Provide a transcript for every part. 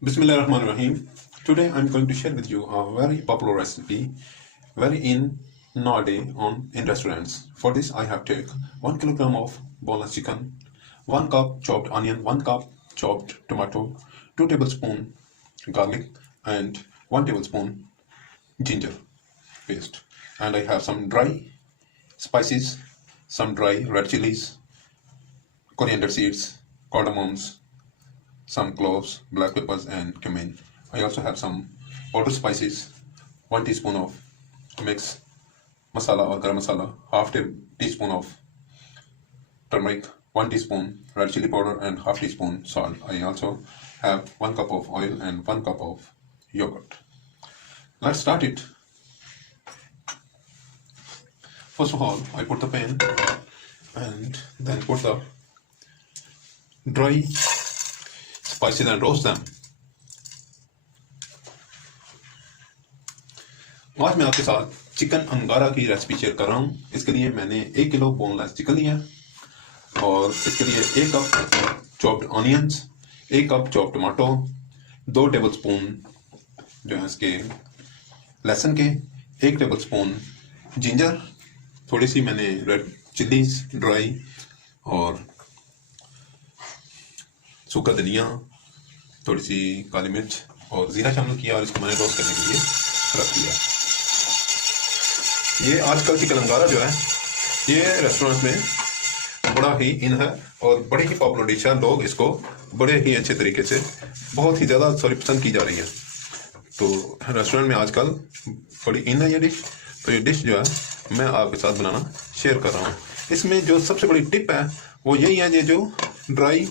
Bismillahirrahmanirrahim. Today I'm going to share with you a very popular recipe, very in nowadays on in restaurants. For this I have take 1 kilogram of boneless chicken, 1 cup chopped onion, 1 cup chopped tomato, 2 tablespoon garlic and 1 tablespoon ginger paste. And I have some dry spices, some dry red chilies, coriander seeds, cardamoms, some cloves, black peppers, and cumin. I also have some powdered spices, 1 teaspoon of mix masala or garam masala, half teaspoon of turmeric, 1 teaspoon red chili powder, and half teaspoon salt. I also have 1 cup of oil and 1 cup of yogurt. Let's start it. First of all, I put the pan and then put the dry spices and roast them. आज मैं आपके साथ chicken अंगारा की recipe share कर रहा हूँ। इसके लिए मैंने 1 किलो बोनलेस चिकन लिया और इसके लिए 1 cup chopped onions, 1 cup chopped tomato, 2 tablespoon जो है इसके लहसुन के, 1 टेबलस्पून जिंजर, थोड़ी सी मैंने रेड चिलीज ड्राई और सूखा धनिया, थोड़ी सी काली मिर्च और जीरा शामिल किया और इसको मैंने रोस्ट करने के लिए रख दिया। ये आजकल चिकन अंगारा जो है ये रेस्टोरेंट में बड़ा ही इन है और बड़ी ही पॉपुलर डिश है। लोग इसको बड़े ही अच्छे तरीके से बहुत ही ज़्यादा पसंद की जा रही है। तो रेस्टोरेंट में आजकल बड़ी इन है ये डिश। तो ये डिश जो है मैं आपके साथ बनाना शेयर कर रहा हूँ। इसमें जो सबसे बड़ी टिप है वो यही है, ये जो ड्राई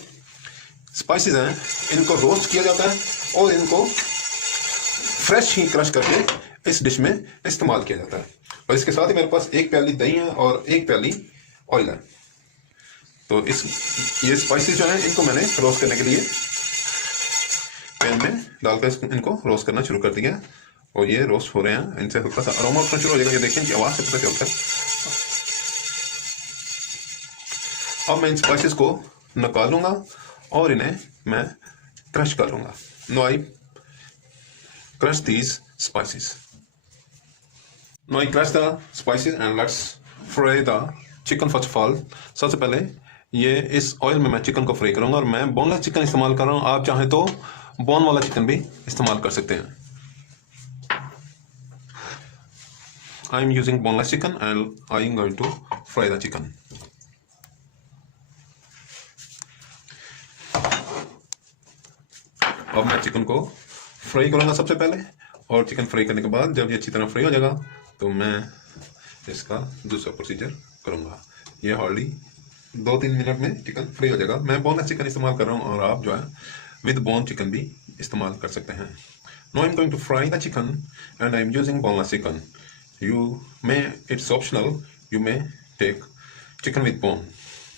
स्पाइसेस हैं इनको रोस्ट किया जाता है और इनको फ्रेश ही क्रश करके इस डिश में इस्तेमाल किया जाता है। और इसके साथ ही मेरे पास 1 प्याली दही है और 1 प्याली ऑयल है। तो ये स्पाइसेस जो हैं इनको मैंने रोस्ट करने के लिए पैन में डालकर इनको रोस्ट करना शुरू कर दिया और ये रोस्ट हो रहे हैं। इनसे हल्का सा अरोमा उठना शुरू हो जाएगा। ये देखें कि आवाज़ से पता चलता है। अब मैं इन स्पाइसेस को निकालूंगा और इन्हें मैं क्रश कर लूंगा। Now I crush these spices. Now I crush the spices and let's fry the chicken first of all. सबसे पहले ये इस ऑयल में मैं चिकन को फ्राई करूंगा और मैं बोनलेस चिकन इस्तेमाल कर रहा हूं। आप चाहें तो बोन वाला चिकन भी इस्तेमाल कर सकते हैं। I am using boneless chicken and I am going to fry the chicken. अब मैं चिकन को फ्राई करूंगा सबसे पहले और चिकन फ्राई करने के बाद जब ये अच्छी तरह फ्राई हो जाएगा तो मैं इसका दूसरा प्रोसीजर करूंगा। ये हार्डली 2-3 मिनट में चिकन फ्राई हो जाएगा। मैं बोनलेस चिकन इस्तेमाल कर रहा हूँ और आप जो है विद बोन चिकन भी इस्तेमाल कर सकते हैं। Now I'm going to fry the chicken and I'm using boneless chicken. It's optional, you may take chicken with bone.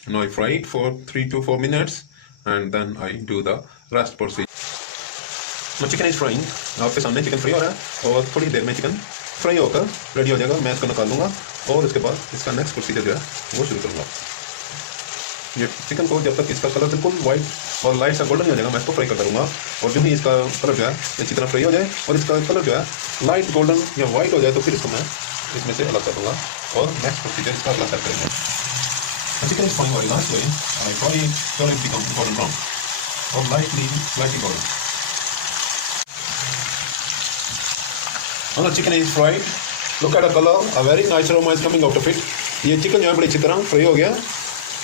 Now I fry it for 3 to 4 minutes and then I do the rest procedure. Chicken is frying, आपके सामने chicken fry हो रहा है और थोड़ी देर में chicken fry होकर ready हो जाएगा। मैं इसको निकाल लूँगा और उसके बाद इसका नेक्स्ट प्रोसीजर जो है वो शुरू करूँगा। ये चिकन को जब तक इसका कलर बिल्कुल वाइट और लाइट सा गोल्डन हो जाएगा मैं इसको फ्राई करता रहूँगा और जो ही इसका कलर जो है अच्छी तरह फ्राई हो जाए और इसका कलर जो है लाइट गोल्डन या वाइट हो जाए तो फिर इसको मैं इसमें से अलग कर दूँगा और नेक्स्ट प्रोसीजर इसका अगला सेट करेंगे। Chicken is frying very nicely. I fry it till it becomes golden brown or lightly golden. Now the chicken is fried. Look at the color. A very nice aroma is coming out of it. ये chicken जो है बड़ी अच्छी तरह fry हो गया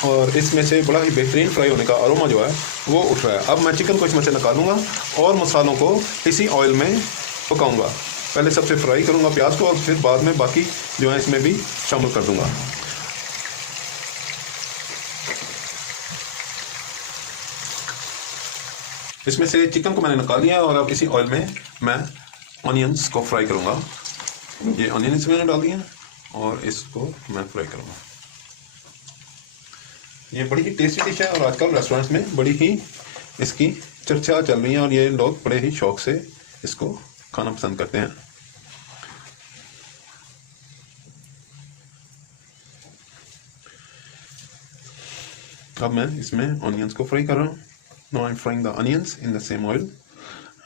और इसमें से बड़ा ही बेहतरीन फ्राई होने का अरोमा जो है वो उठ रहा है। अब मैं चिकन को इसमें से निकालूंगा और मसालों को इसी ऑयल में पकाऊंगा। पहले सबसे फ्राई करूंगा प्याज को और फिर बाद में बाकी जो है इसमें भी शामिल कर दूंगा। इसमें से चिकन को मैंने निकाल लिया और अब इसी ऑयल में मैं ऑनियंस को फ्राई करूंगा। ये ऑनियंस मैंने डाल दिए और इसको मैं फ्राई करूंगा। ये बड़ी ही टेस्टी डिश है और आजकल रेस्टोरेंट्स में बड़ी ही इसकी चर्चा चल रही है और ये लोग बड़े ही शौक से इसको खाना पसंद करते हैं। अब मैं इसमें ऑनियंस को फ्राई कर रहा हूँ। Now I'm frying the onions in the same oil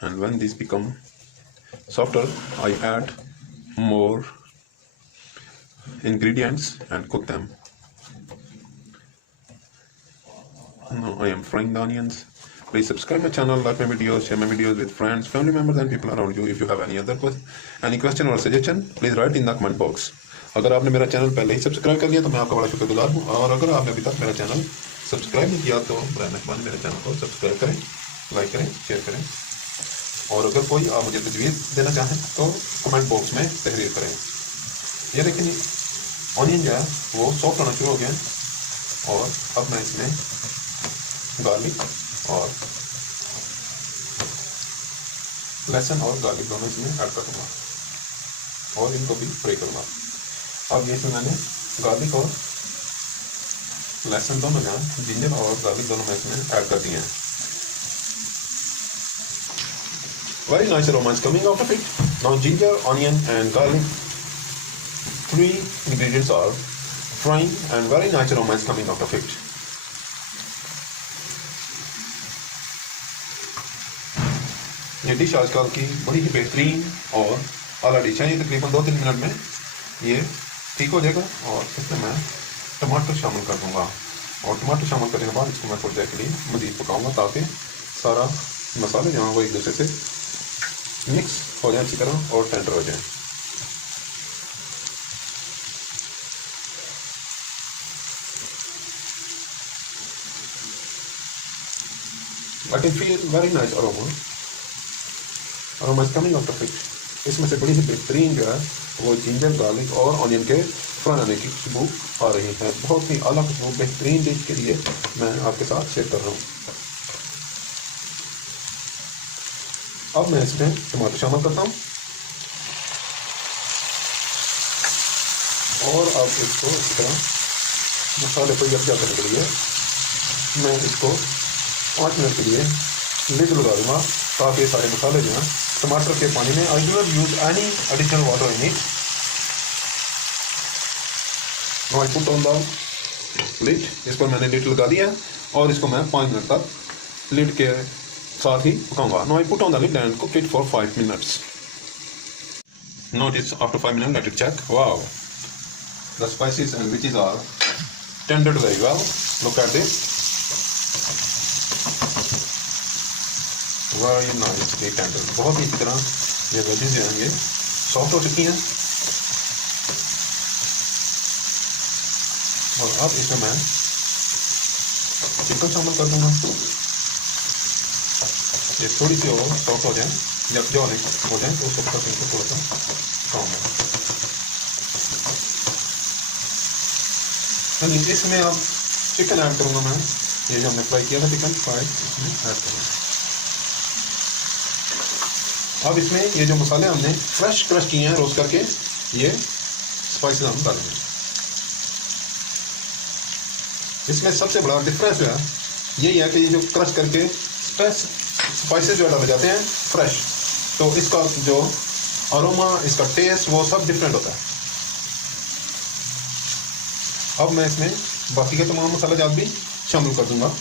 and when these become softer, I add more ingredients and cook them. Now I am frying the onions. Please subscribe my channel, like my videos, share my videos with friends, family members and people around you. If you have any question or suggestion, please write in the comment box. अगर आपने मेरा channel पहले ही subscribe कर लिया तो मैं आपका बड़ा शुक्रगुजार हूँ, और अगर आपने अभी तक मेरा चैनल सब्सक्राइब नहीं किया तो बराए मेहरबानी मेरे चैनल को सब्सक्राइब करें, लाइक करें, शेयर करें, और अगर कोई आप मुझे तजवीज़ देना चाहें तो कमेंट बॉक्स में तहरीर करें। ये देखिए ऑनियन जो है वो सॉफ्ट होना शुरू हो गया है, और अब मैं इसमें गार्लिक और लहसुन और गार्लिक दोनों इसमें ऐड कर दूँगा और इनको भी फ्राई करूँगा। अब ये इसमें मैंने गार्लिक और लहसुन दोनों, जहाँ जिंजर और गार्लिक दोनों मैं इसमें ऐड कर दिए हैं। Very nice aroma is coming out of it. Now ginger, onion and garlic, 3 ingredients are frying and very nice aroma is coming out of it. ये डिश आजकल की बड़ी ही बेहतरीन और आला डिश है। ये तकरीबन 2-3 मिनट में ये ठीक हो जाएगा, और इसमें मैं टमाटर शामिल कर दूंगा, और टमाटर शामिल करने के बाद इसको मैं थोड़ी देर के लिए मज़ीद पकाऊंगा ताकि सारा मसाले जो हैं वो एक दूसरे से मिक्स हो जाए अच्छी तरह और टेंडर हो जाए। I can feel very nice aroma is coming out of it. इसमें से बड़ी ही बेहतरीन जो है वो जिंजर, गार्लिक और ऑनियन के फ्राई होने की खुशबू आ रही है। बहुत ही आला खुशबू, बेहतरीन डिश के लिए मैं आपके साथ शेयर कर रहा हूँ। अब मैं इसमें टमाटर शामिल करता हूँ, और अब इसको इस तरह मसाले को यकजा करने के लिए मैं इसको 5 मिनट के लिए लिड लगा दूँगा ताकि सारे मसाले जो हैं टमाटर के पानी में, I do not use any additional water in it. Now I put on the lid, इस पर मैंने लिड लगा दिया और इसको मैं 5 मिनट तक लिड के साथ ही पकाऊंगा। Now I put on the lid and cook it for 5 minutes. Now it is after 5 minutes, let it check. Wow, the spices and veggies are tendered very well. Look at this, very nicely tender. बहुत ही अच्छी तरह ये wages जो हैं ये soft हो चुकी हैं, और अब इसमें मैं चिकन शामिल कर दूंगा। ये थोड़ी सी और सॉफ्ट हो जाए, जब जो हो जाए तो उस वक्त इनको थोड़ा सा कम है। इसमें अब चिकन ऐड करूँगा मैं, ये जो हमने फ्राई किया था चिकन फ्राई इसमें ऐड करूँगा। अब इसमें ये जो मसाले हमने फ्रेश क्रश किए हैं रोस्ट करके, ये स्पाइसेस हम डालेंगे। इसमें सबसे बड़ा डिफरेंस जो है यही है कि ये जो क्रश करके स्पाइसेस जो डाले जाते हैं फ्रेश, तो इसका जो अरोमा, इसका टेस्ट वो सब डिफरेंट होता है। अब मैं इसमें बाकी के तमाम मसाला जात भी शामिल कर दूंगा।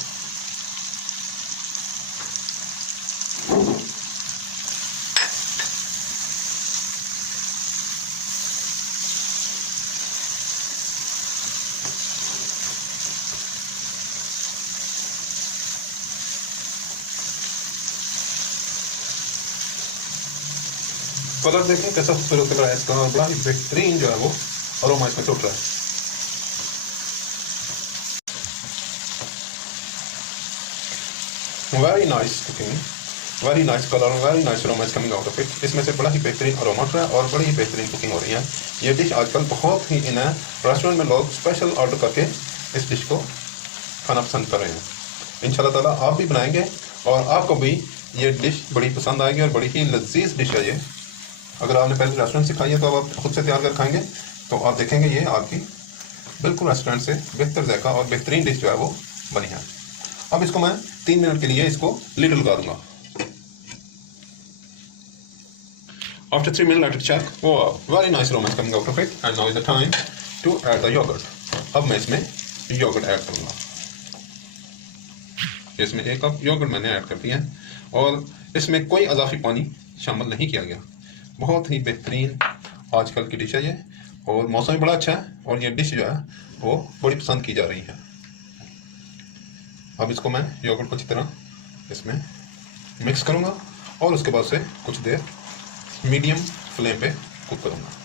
कलर देखें कैसा खूबसूरत लग रहा है इसका, बड़ा ही बेहतरीन जो है वो अरोमा इसमें छूट रहा है। Very nice cooking, very nice colour, very nice aroma is coming out of it. इसमें से बड़ा ही बेहतरीन अरोमा उठ रहा है और बड़ी ही बेहतरीन कुकिंग हो रही है। ये डिश आजकल बहुत ही इन रेस्टोरेंट में लोग स्पेशल ऑर्डर करके इस डिश को खाना पसंद कर रहे हैं। इंशाल्लाह ताला आप भी बनाएंगे और आपको भी ये डिश बड़ी पसंद आएगी, और बड़ी ही लजीज डिश है ये। अगर आपने पहले रेस्टोरेंट से खाई है तो आप खुद से तैयार कर खाएंगे तो आप देखेंगे ये आपकी बिल्कुल रेस्टोरेंट से बेहतर जायका और बेहतरीन डिश जो है वो बनी है। अब इसको मैं 3 मिनट के लिए इसको लिड लगा दूंगा। After 3 minutes, let it check. Wow, very nice aroma coming out of it. And now is the time to add the yogurt. अब मैं इसमें योगर्ट ऐड करूँगा। इसमें 1 कप योगर्ट मैंने ऐड कर दिया है, और इसमें कोई अजाफी पानी शामिल नहीं किया गया। बहुत ही बेहतरीन आजकल की डिश है ये, और मौसम भी बड़ा अच्छा है, और ये डिश जो है वो बड़ी पसंद की जा रही है। अब इसको मैं योगर्ट को अच्छी तरह इसमें मिक्स करूँगा और उसके बाद से कुछ देर मीडियम फ्लेम पे कुक करूँगा।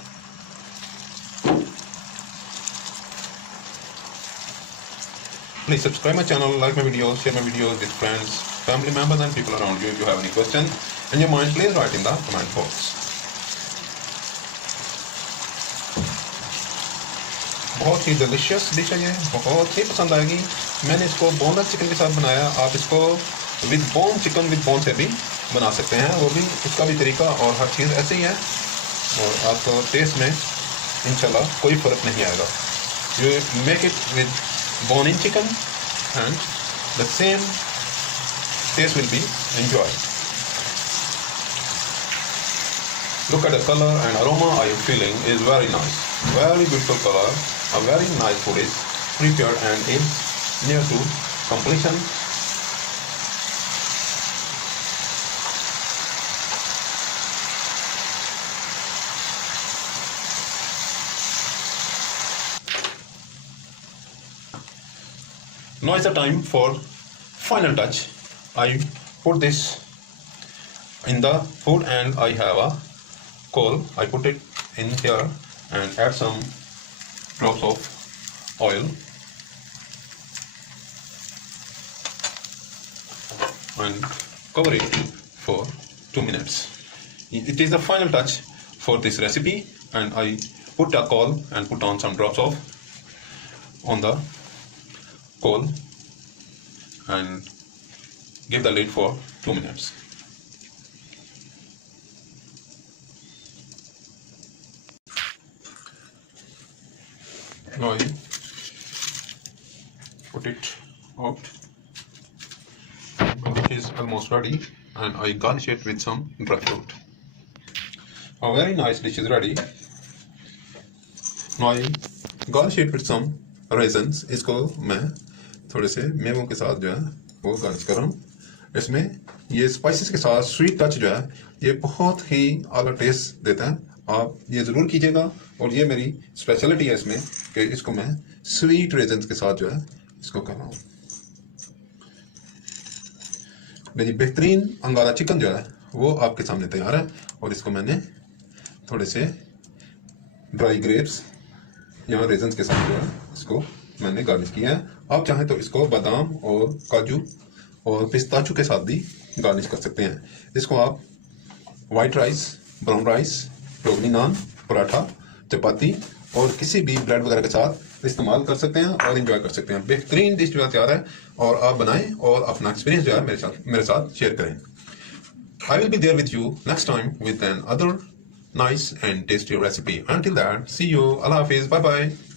Please subscribe my channel, like my videos, share my videos with friends, family members and people around you. If you have any question in your mind, please write in the comment box. बहुत ही delicious dish है ये, बहुत ही पसंद आएगी। मैंने इसको boneless chicken के साथ बनाया। आप इसको with bone chicken with bone से भी बना सकते हैं, वो भी उसका भी तरीका और हर चीज़ ऐसे ही है, और आपको टेस्ट में इंशाल्लाह कोई फ़र्क नहीं आएगा। You make it with bone in chicken and the same taste will be enjoyed. Look at the color and aroma I am feeling is very nice. Very beautiful color. A very nice food is prepared and is near to completion. Now is the time for final touch. I put this in the food and I have a coal. I put it in here and add some drops of oil and cover it for 2 minutes. It is the final touch for this recipe, and I put a coal and put on some drops of on the coal and give the lid for 2 minutes. Now I put it out. It is almost ready, and I garnish it with some dry fruit. A very nice dish is ready. Now I garnish it with some raisins. इसको मैं थोड़े से मेवों के साथ जो है वो गार्निश कर रहा हूँ। इसमें ये स्पाइसेस के साथ स्वीट टच जो है ये बहुत ही आला टेस्ट देता है। आप ये ज़रूर कीजिएगा, और ये मेरी स्पेशलिटी है इसमें कि इसको मैं स्वीट रेजन्स के साथ जो है इसको कर रहा हूँ। मेरी बेहतरीन अंगारा चिकन जो है वो आपके सामने तैयार है, और इसको मैंने थोड़े से ड्राई ग्रेप्स या रेजन्स के साथ जो है इसको मैंने गार्निश किया है। आप चाहें तो इसको बादाम और काजू और पिस्ताचू के साथ भी गार्निश कर सकते हैं। इसको आप वाइट राइस, ब्राउन राइस, रोगनी नान, पराठा, चपाती और किसी भी ब्रेड वगैरह के साथ इस्तेमाल कर सकते हैं और एंजॉय कर सकते हैं। बेहतरीन डिश जो है तैयार है, और आप बनाएं और अपना एक्सपीरियंस जो है मेरे साथ शेयर करें। I will be there with you next time with an other nice and tasty recipe. Until that, see you. Allah Hafiz. Bye bye.